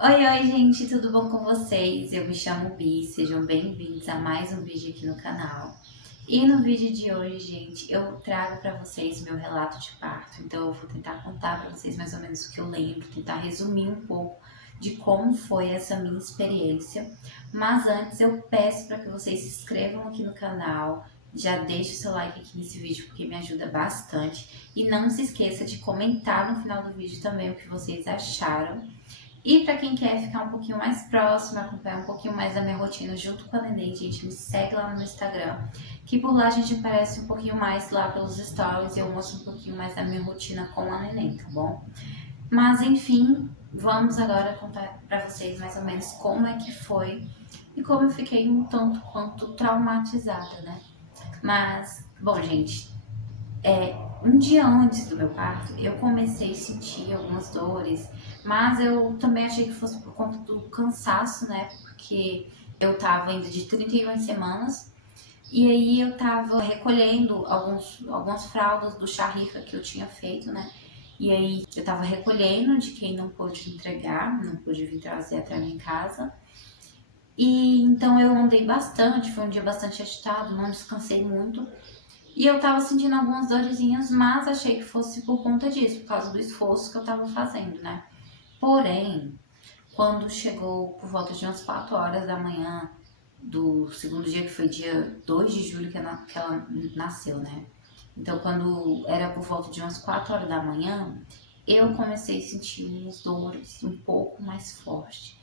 Oi, gente, tudo bom com vocês? Eu me chamo Bi, sejam bem-vindos a mais um vídeo aqui no canal. E no vídeo de hoje, gente, eu trago para vocês meu relato de parto. Então eu vou tentar contar para vocês mais ou menos o que eu lembro, tentar resumir um pouco de como foi essa minha experiência. Mas antes eu peço para que vocês se inscrevam aqui no canal, já deixe o seu like aqui nesse vídeo porque me ajuda bastante. E não se esqueça de comentar no final do vídeo também o que vocês acharam. E para quem quer ficar um pouquinho mais próximo, acompanhar um pouquinho mais da minha rotina junto com a Neném, gente, me segue lá no Instagram, que por lá a gente aparece um pouquinho mais lá pelos stories e eu mostro um pouquinho mais da minha rotina com a Neném, tá bom? Mas enfim, vamos agora contar para vocês mais ou menos como é que foi e como eu fiquei um tanto quanto traumatizada, né? Mas, bom, gente, um dia antes do meu parto, eu comecei a sentir algumas dores, mas eu também achei que fosse por conta do cansaço, né? Porque eu tava indo de 31 semanas e aí eu tava recolhendo algumas fraldas do charrica que eu tinha feito, né? E aí eu tava recolhendo de quem não pôde entregar, não pôde vir trazer até a minha casa. E então eu andei bastante, foi um dia bastante agitado, não descansei muito. E eu tava sentindo algumas dorzinhas, mas achei que fosse por conta disso, por causa do esforço que eu tava fazendo, né? Porém, quando chegou por volta de umas 4 horas da manhã do segundo dia, que foi dia 2 de julho que ela nasceu, né? Então, quando era por volta de umas 4 horas da manhã, eu comecei a sentir umas dores um pouco mais fortes.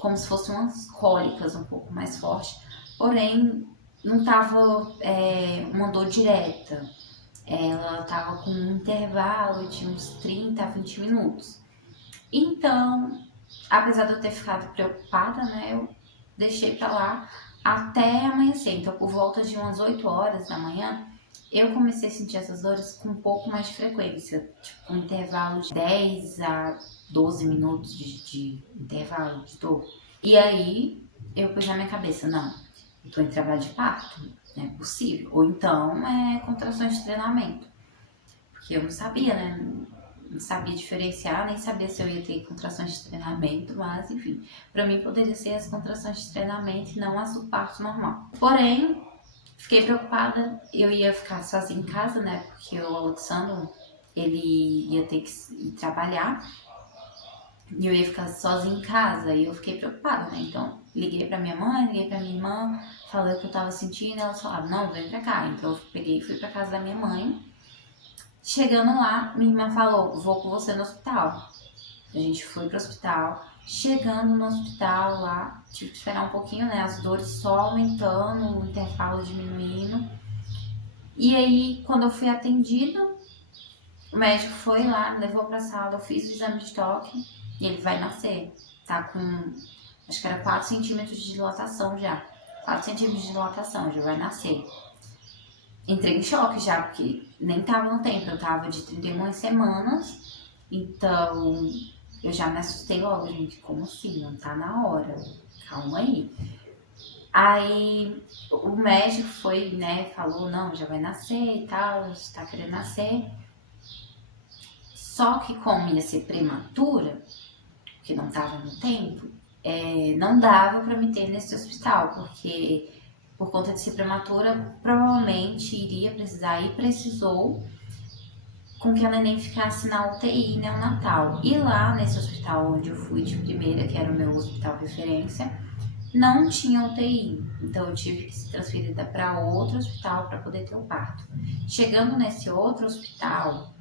Como se fossem umas cólicas um pouco mais fortes. Porém, não tava uma dor direta. Ela tava com um intervalo de uns 30 a 20 minutos. Então, apesar de eu ter ficado preocupada, né, eu deixei pra lá até amanhecer. Então, por volta de umas 8 horas da manhã, eu comecei a sentir essas dores com um pouco mais de frequência, tipo, um intervalo de 10 a 12 minutos de intervalo de dor. E aí, eu pus na minha cabeça, não, eu tô em trabalho de parto, não é possível. Ou então, contrações de treinamento. Porque eu não sabia, né? Não sabia diferenciar, nem sabia se eu ia ter contrações de treinamento, mas enfim, para mim poderia ser as contrações de treinamento e não as do parto normal. Porém, fiquei preocupada, eu ia ficar sozinha em casa, né? Porque o Alexandre, ele ia ter que ir trabalhar e eu ia ficar sozinha em casa e eu fiquei preocupada, né? Então, liguei pra minha mãe, liguei pra minha irmã, falei o que eu tava sentindo, elas falaram, não, vem pra cá. Então, eu peguei e fui pra casa da minha mãe. Chegando lá, minha irmã falou, vou com você no hospital. A gente foi pro hospital. Chegando no hospital lá, tive que esperar um pouquinho, né? As dores só aumentando, o intervalo diminuindo. E aí, quando eu fui atendida, o médico foi lá, me levou pra sala, eu fiz o exame de toque e ele vai nascer. Tá com, acho que era 4 centímetros de dilatação já. 4 centímetros de dilatação, já vai nascer. Entrei em choque já, porque nem tava no tempo, eu tava de 31 semanas, então eu já me assustei logo, gente, como assim? Não tá na hora, calma aí. Aí o médico foi, né, falou, não, já vai nascer e tal, está querendo nascer. Só que como ia ser prematura, que não tava no tempo, não dava pra me ter nesse hospital, porque por conta de ser prematura, provavelmente iria precisar e precisou com que a neném ficasse na UTI neonatal. E lá nesse hospital onde eu fui de primeira, que era o meu hospital referência, não tinha UTI. Então eu tive que ser transferida para outro hospital para poder ter o parto. Chegando nesse outro hospital,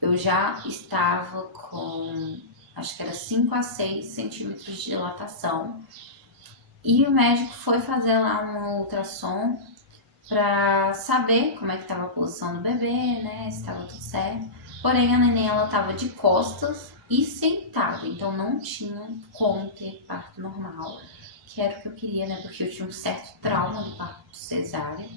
eu já estava com, acho que era 5 a 6 centímetros de dilatação. E o médico foi fazer lá um ultrassom para saber como é que estava a posição do bebê, né, se estava tudo certo. Porém, a neném ela estava de costas e sentada, então não tinha como ter parto normal, que era o que eu queria, né, porque eu tinha um certo trauma do parto cesárea.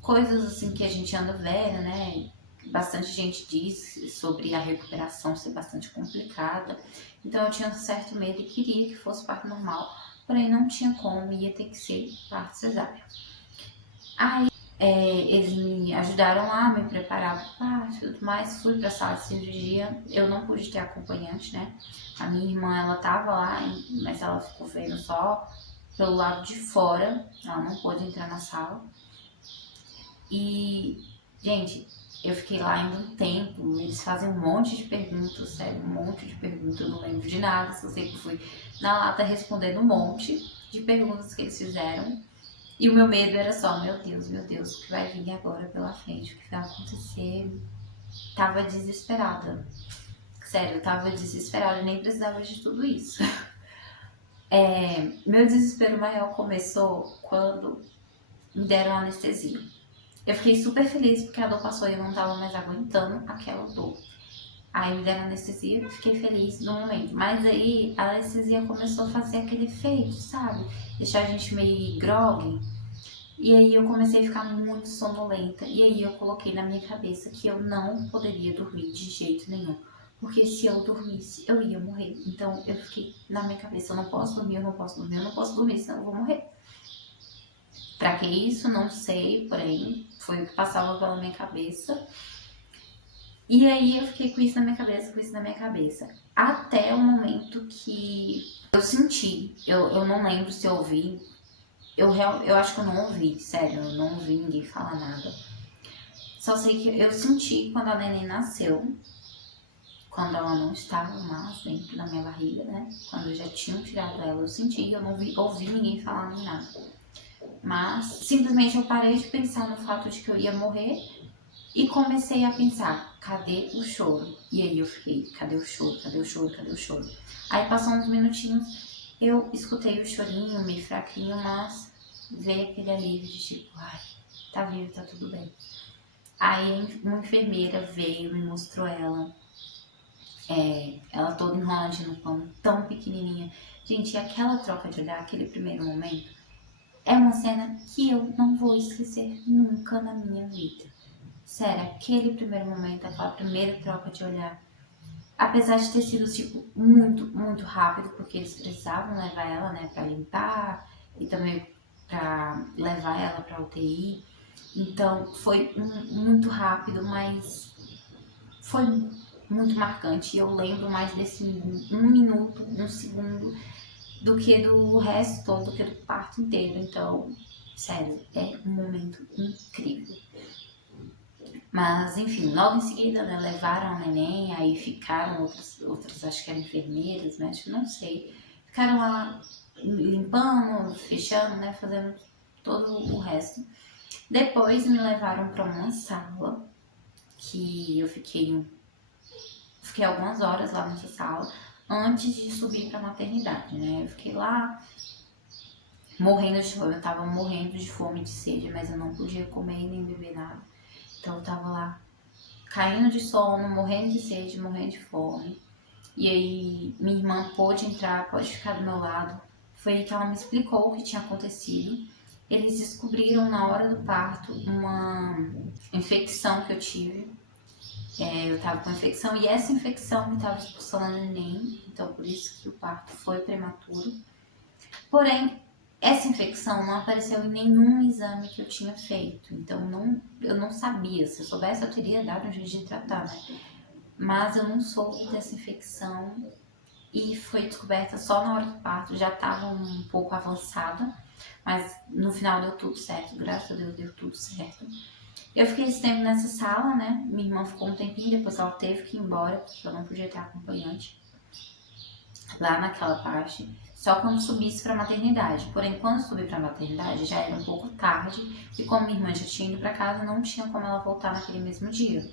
Coisas assim que a gente anda vendo, né, bastante gente diz sobre a recuperação ser bastante complicada. Então eu tinha um certo medo e queria que fosse parto normal, porém não tinha como, ia ter que ser parto cesárea. Eles me ajudaram lá, me prepararam para o parto e tudo mais. Fui para a sala de cirurgia. Eu não pude ter acompanhante, né? A minha irmã, ela tava lá, mas ela ficou vendo só pelo lado de fora. Ela não pôde entrar na sala. E, gente, eu fiquei lá ainda um tempo. Eles fazem um monte de perguntas, sério, um monte de perguntas. Eu não lembro de nada, só sei que fui na lata respondendo um monte de perguntas que eles fizeram. E o meu medo era só, meu Deus, o que vai vir agora pela frente? O que vai acontecer? Tava desesperada. Sério, eu tava desesperada, eu nem precisava de tudo isso. Meu desespero maior começou quando me deram anestesia. Eu fiquei super feliz porque a dor passou e eu não tava mais aguentando aquela dor. Aí me deram anestesia, fiquei feliz no momento. Mas aí a anestesia começou a fazer aquele efeito, sabe? Deixar a gente meio grogue. E aí eu comecei a ficar muito sonolenta. E aí eu coloquei na minha cabeça que eu não poderia dormir de jeito nenhum. Porque se eu dormisse, eu ia morrer. Então eu fiquei na minha cabeça, eu não posso dormir, eu não posso dormir, eu não posso dormir, senão eu vou morrer. Pra que isso? Não sei, porém, foi o que passava pela minha cabeça. E aí eu fiquei com isso na minha cabeça, com isso na minha cabeça. Até o momento que eu senti, eu não lembro se eu ouvi, eu acho que eu não ouvi, sério, eu não ouvi ninguém falar nada. Só sei que eu senti quando a neném nasceu, quando ela não estava mais dentro da minha barriga, né? Quando já tinham tirado ela, eu senti, eu não ouvi ninguém falar nem nada. Mas simplesmente eu parei de pensar no fato de que eu ia morrer e comecei a pensar, cadê o choro? E aí eu fiquei, cadê o choro? Cadê o choro? Cadê o choro? Aí passou uns minutinhos, eu escutei o chorinho, meio fraquinho, mas veio aquele alívio de tipo, ai, tá vivo, tá tudo bem. Aí uma enfermeira veio, me mostrou ela toda enroladinha no pano, tão pequenininha. Gente, aquela troca de olhar, aquele primeiro momento, é uma cena que eu não vou esquecer nunca na minha vida. Sério, aquele primeiro momento, aquela primeira troca de olhar, apesar de ter sido, tipo, muito, muito rápido, porque eles precisavam levar ela, né, pra limpar e também pra levar ela pra UTI. Então, foi muito rápido, mas foi muito marcante. E eu lembro mais desse um minuto, um segundo, do que do resto todo, do que do parto inteiro. Então, sério, é um momento incrível. Mas, enfim, logo em seguida, né, levaram a neném, aí ficaram outras, acho que eram enfermeiras, médicos, não sei. Ficaram lá limpando, fechando, né, fazendo todo o resto. Depois me levaram para uma sala, que eu fiquei algumas horas lá nessa sala, antes de subir para a maternidade, né. Eu fiquei lá morrendo de fome, eu tava morrendo de fome e de sede, mas eu não podia comer nem beber nada. Então eu tava lá caindo de sono, morrendo de sede, morrendo de fome. E aí minha irmã pôde entrar, pode ficar do meu lado. Foi aí que ela me explicou o que tinha acontecido. Eles descobriram na hora do parto uma infecção que eu tive. Eu tava com infecção e essa infecção me tava expulsando a neném. Então por isso que o parto foi prematuro. Porém, essa infecção não apareceu em nenhum exame que eu tinha feito. Então eu não sabia. Se eu soubesse, eu teria dado um jeito de tratar, né? Mas eu não soube dessa infecção e foi descoberta só na hora do parto, já estava um pouco avançada, mas no final deu tudo certo, graças a Deus deu tudo certo. Eu fiquei esse tempo nessa sala, né? Minha irmã ficou um tempinho, depois ela teve que ir embora, porque eu não podia ter acompanhante lá naquela parte, só quando subisse para maternidade. Porém, quando subi para maternidade já era um pouco tarde e como minha irmã já tinha ido para casa, não tinha como ela voltar naquele mesmo dia.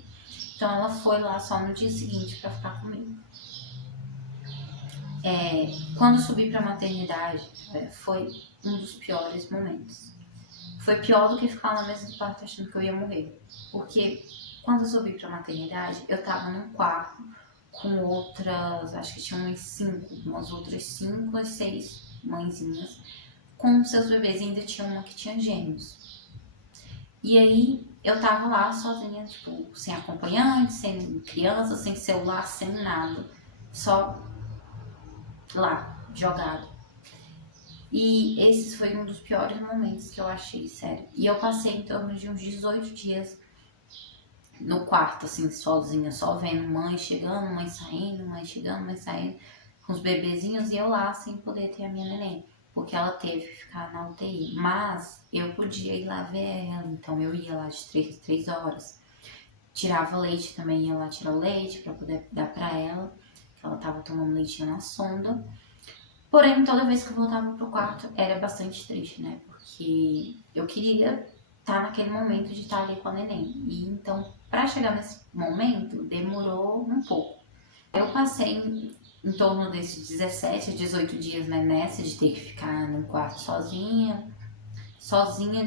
Então ela foi lá só no dia seguinte para ficar comigo. Quando subi para maternidade, foi um dos piores momentos. Foi pior do que ficar na mesa do parto achando que eu ia morrer. Porque quando eu subi para maternidade, eu tava num quarto com outras, acho que tinha umas outras 5 ou 6 mãezinhas com seus bebês, e ainda tinha uma que tinha gêmeos. E aí eu tava lá sozinha, tipo, sem acompanhante, sem criança, sem celular, sem nada. Só lá, jogado. E esse foi um dos piores momentos que eu achei, sério. E eu passei em torno de uns 18 dias no quarto, assim, sozinha, só vendo mãe chegando, mãe saindo, mãe chegando, mãe saindo, com os bebezinhos e eu lá sem poder ter a minha neném, porque ela teve que ficar na UTI. Mas eu podia ir lá ver ela, então eu ia lá de 3 horas. Tirava leite também, ia lá tirar o leite para poder dar para ela, que ela tava tomando leitinho na sonda. Porém, toda vez que eu voltava pro quarto era bastante triste, né? Porque eu queria estar naquele momento de estar ali com a neném. E então, para chegar nesse momento, demorou um pouco. Eu passei em torno desses 17 a 18 dias, né, nessa de ter que ficar no quarto sozinha,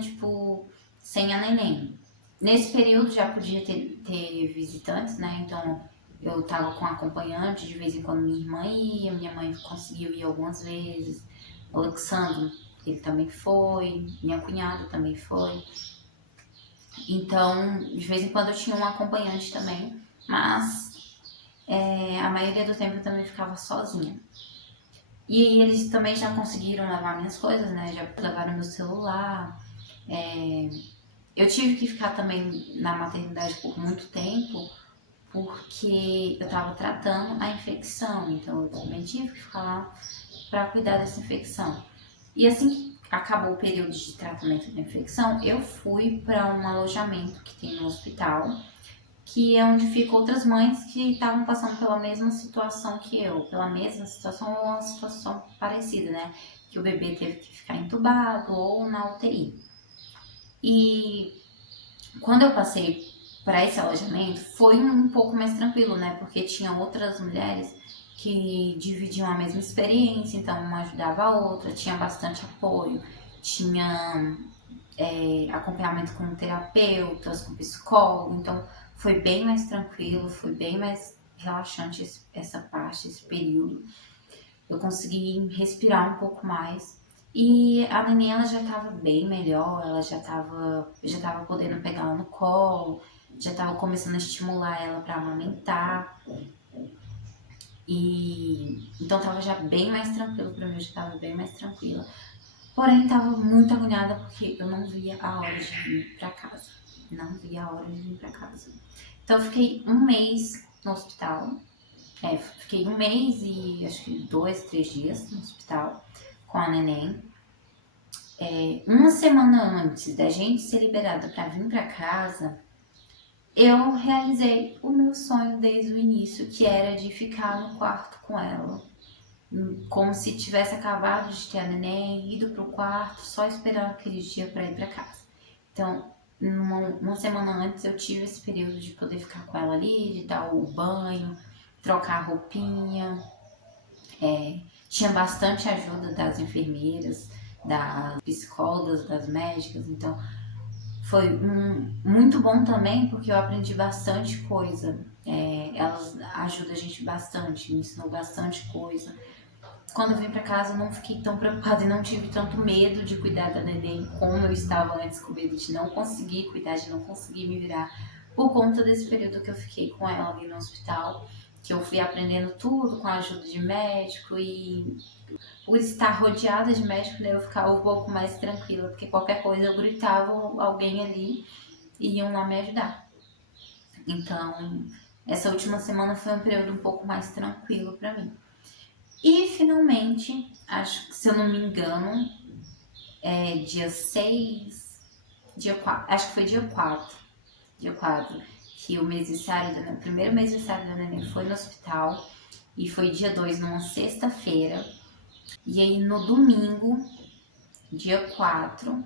tipo, sem a neném. Nesse período já podia ter visitantes, né? Então eu tava com acompanhante, de vez em quando minha irmã ia, minha mãe conseguiu ir algumas vezes, o Alexandre, ele também foi, minha cunhada também foi. Então, de vez em quando eu tinha um acompanhante também, mas a maioria do tempo eu também ficava sozinha. E aí eles também já conseguiram levar minhas coisas, né? Já levaram meu celular. Eu tive que ficar também na maternidade por muito tempo, porque eu estava tratando a infecção, então eu também tive que ficar lá para cuidar dessa infecção. E assim que acabou o período de tratamento da infecção, eu fui para um alojamento que tem no hospital, que é onde ficam outras mães que estavam passando pela mesma situação que eu, pela mesma situação ou uma situação parecida, né? Que o bebê teve que ficar entubado ou na UTI. E quando eu passei para esse alojamento, foi um pouco mais tranquilo, né? Porque tinha outras mulheres que dividiam a mesma experiência, então uma ajudava a outra, tinha bastante apoio, tinha acompanhamento com terapeutas, com psicólogo, então foi bem mais tranquilo, foi bem mais relaxante essa parte, esse período. Eu consegui respirar um pouco mais. E a neném ela já estava bem melhor, ela já tava podendo pegar ela no colo, já estava começando a estimular ela para amamentar. E então tava já bem mais tranquilo para mim, eu já tava bem mais tranquila. Porém, tava muito agoniada porque eu não via a hora de vir para casa. Não via a hora de vir para casa. Então eu fiquei um mês no hospital. Fiquei um mês e acho que 2, 3 dias no hospital com a neném. Uma semana antes da gente ser liberada para vir para casa, eu realizei o meu sonho desde o início, que era de ficar no quarto com ela. Como se tivesse acabado de ter a neném, ido pro quarto, só esperando aquele dia para ir para casa. Então, uma semana antes eu tive esse período de poder ficar com ela ali, de dar o banho, trocar a roupinha. Tinha bastante ajuda das enfermeiras, das psicólogas, das médicas, então foi muito bom também porque eu aprendi bastante coisa. Elas ajudam a gente bastante, me ensinou bastante coisa. Quando eu vim pra casa eu não fiquei tão preocupada e não tive tanto medo de cuidar da neném como eu estava antes, com medo de não conseguir cuidar, de não conseguir me virar, por conta desse período que eu fiquei com ela ali no hospital, que eu fui aprendendo tudo com a ajuda de médico e por estar rodeada de médico, né, eu ficava um pouco mais tranquila, porque qualquer coisa eu gritava alguém ali e iam lá me ajudar. Então, essa última semana foi um período um pouco mais tranquilo para mim. E finalmente, acho que se eu não me engano, dia 6, dia 4, acho que foi dia 4 que o primeiro mês de da neném foi no hospital e foi dia 2 numa sexta-feira. E aí no domingo, dia 4,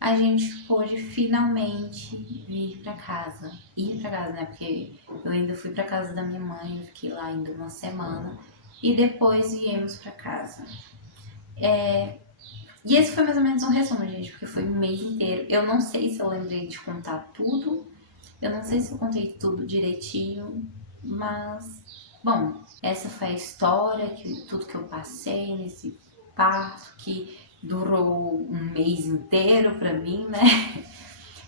a gente pôde finalmente vir pra casa. Ir pra casa, né? Porque eu ainda fui pra casa da minha mãe, eu fiquei lá ainda uma semana. E depois viemos pra casa. E esse foi mais ou menos um resumo, gente, porque foi um mês inteiro. Eu não sei se eu lembrei de contar tudo, eu não sei se eu contei tudo direitinho, mas, bom, essa foi a história, tudo que eu passei nesse parto, que durou um mês inteiro pra mim, né?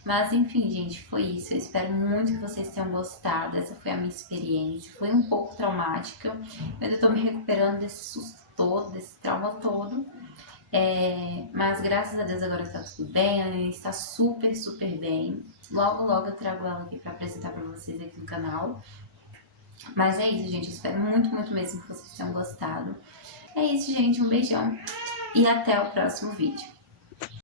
Mas enfim, gente, foi isso. Eu espero muito que vocês tenham gostado. Essa foi a minha experiência. Foi um pouco traumática. Eu ainda tô me recuperando desse susto todo, desse trauma todo. Mas graças a Deus agora tá tudo bem, a neném está super, super bem. Logo, logo eu trago ela aqui para apresentar para vocês aqui no canal. Mas é isso, gente. Eu espero muito, muito mesmo que vocês tenham gostado. É isso, gente. Um beijão e até o próximo vídeo.